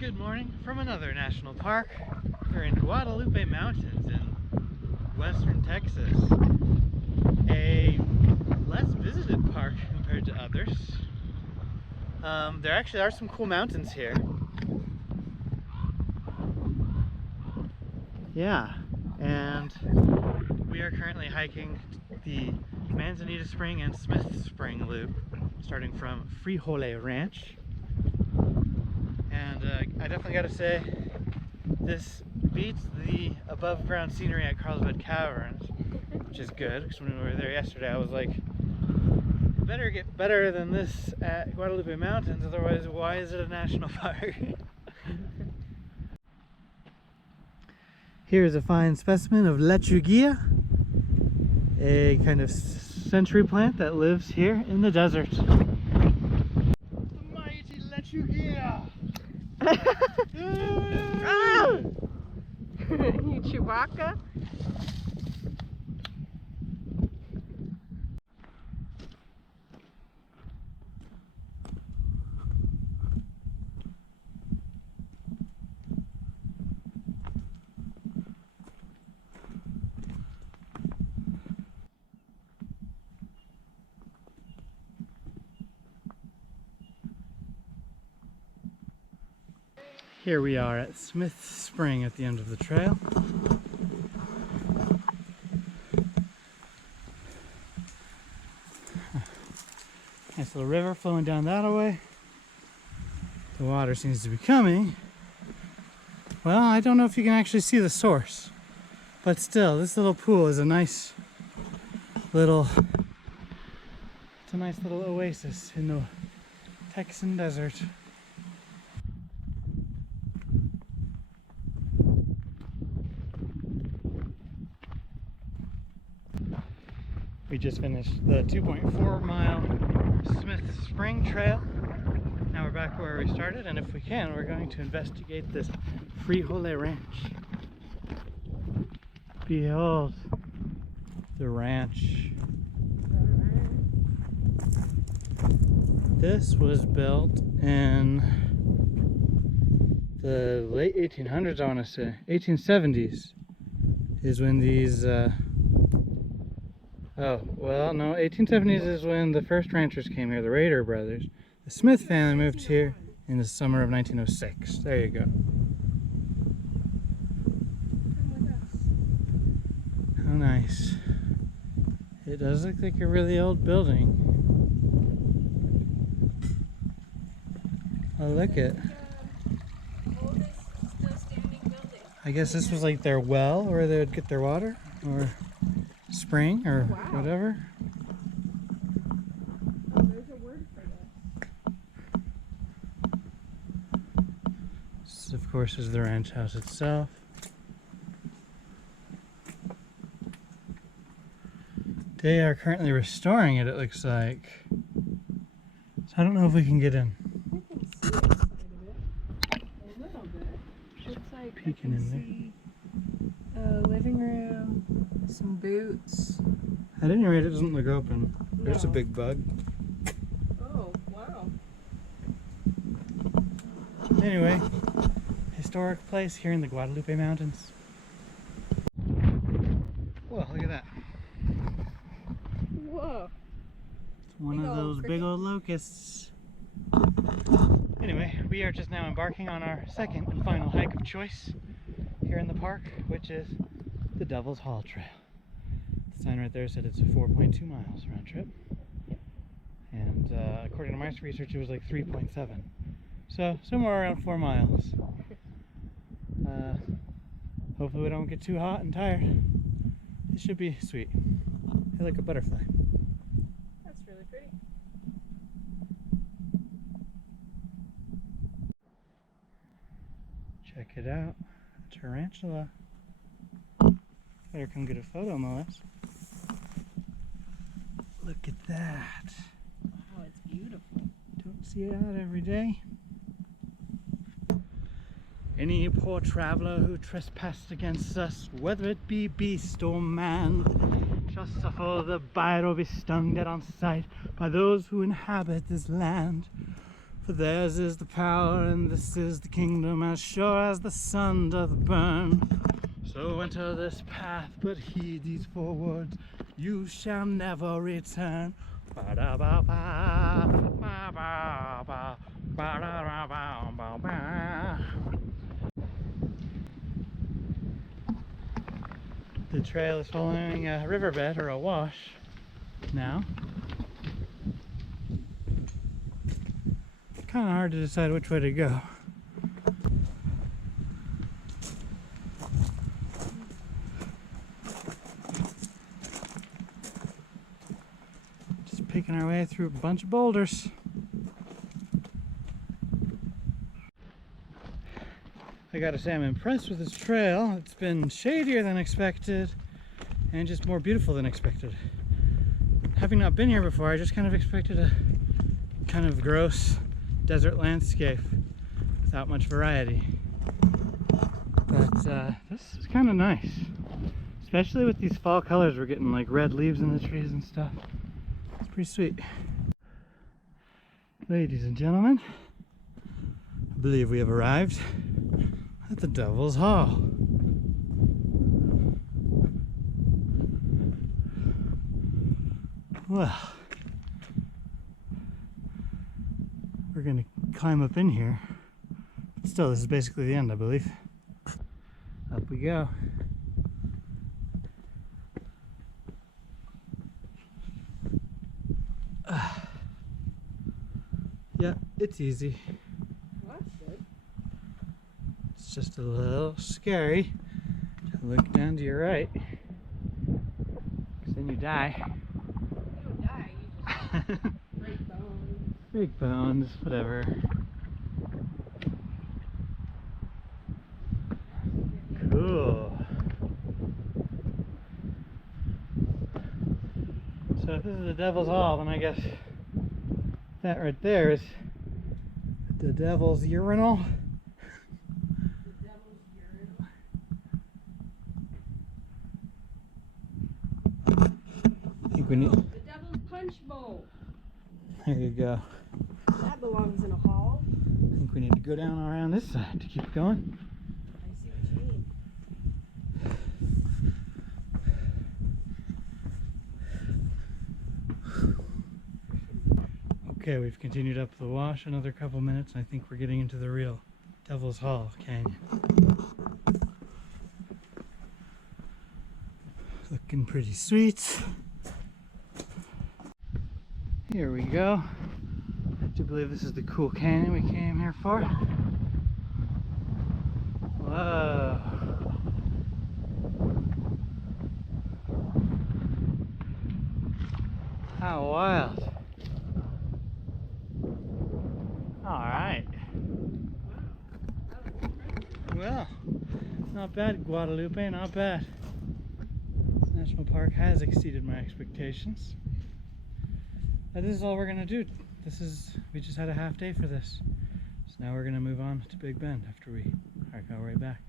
Good morning from another national park. We're in Guadalupe Mountains in western Texas. A less visited park compared to others. There actually are some cool mountains here. Yeah, and we are currently hiking the Manzanita Spring and Smith Spring loop, starting from Frijole Ranch. And I definitely got to say, this beats the above ground scenery at Carlsbad Caverns, which is good, because when we were there yesterday I was like, better get better than this at Guadalupe Mountains, otherwise why is it a national park? Here's a fine specimen of lechuguilla, a kind of century plant that lives here in the desert. The mighty lechuguilla! You Chewbacca? Here we are at Smith Spring at the end of the trail. Nice little river flowing down that way. The water seems to be coming. Well, I don't know if you can actually see the source, but still, this little pool is a nice little, it's a nice little oasis in the Texan desert. We just finished the 2.4 mile Smith Spring Trail. Now we're back where we started, and if we can, we're going to investigate this Frijole Ranch. Behold the ranch. This was built in the late 1800s, I want to say. 1870s is when these oh, well, no, 1870s is when the first ranchers came here, the Rader brothers. The Smith family moved here in the summer of 1906. There you go. Come with us. How nice. It does look like a really old building. Oh, look it. Oldest still standing building. I guess this was like their well where they would get their water, or spring, or whatever. Oh, there's a word for that. This, of course, is the ranch house itself. They are currently restoring it, it looks like. So I don't know if we can get in. I can see it quite a bit. A little bit. Looks like Peeking I can in there. see a living room, some boots. At any rate, it doesn't look open. There's a No. big bug. Oh, wow. Anyway, historic place here in the Guadalupe Mountains. Whoa, look at that. Whoa. It's one Big of old those big cricket. old locusts. Anyway, we are just now embarking on our second and final hike of choice here in the park, which is the Devil's Hall Trail. The sign right there said it's 4.2 miles round trip. And according to my research, it was like 3.7. So somewhere around 4 miles. Hopefully we don't get too hot and tired. It should be sweet. I feel like a butterfly. That's really pretty. Check it out. A tarantula. Better come get a photo, Melissa. Look at that. Oh, it's beautiful. Don't see it out every day. Any poor traveler who trespassed against us, whether it be beast or man, shall suffer the bite or be stung dead on sight by those who inhabit this land. For theirs is the power, and this is the kingdom, as sure as the sun doth burn. So enter this path, but heed these four words, you shall never return. Ba-da-ba-ba, ba-ba-ba, ba-da-ba-ba-ba-ba. The trail is following a riverbed or a wash now. Kind of hard to decide which way to go. Just picking our way through a bunch of boulders. I gotta say, I'm impressed with this trail. It's been shadier than expected and just more beautiful than expected. Having not been here before, I just kind of expected a kind of gross desert landscape without much variety. But this is kind of nice, especially with these fall colors. We're getting like red leaves in the trees and stuff. It's pretty sweet. Ladies and gentlemen, I believe we have arrived at the Devil's Hall. Well, we're gonna climb up in here. But still, this is basically the end, I believe. Up we go. Yeah, it's easy. Well, that's good. It's just a little scary to look down to your right, because then you die. You don't die, you just break bones. Big bones, whatever. Cool. So if this is the Devil's Hall, then I guess that right there is the Devil's Urinal. The devil's urinal. I think we need. The devil's punch bowl. There you go. That belongs in a hall. I think we need to go down around this side to keep going. I see what you mean. Okay, we've continued up the wash another couple minutes, and I think we're getting into the real Devil's Hall Canyon. Looking pretty sweet. Here we go. I do believe this is the cool canyon we came here for. Whoa. How wild. Alright. Well, not bad, Guadalupe, not bad. This national park has exceeded my expectations. But this is all we're gonna do. We just had a half day for this. So now we're gonna move on to Big Bend after we go right back.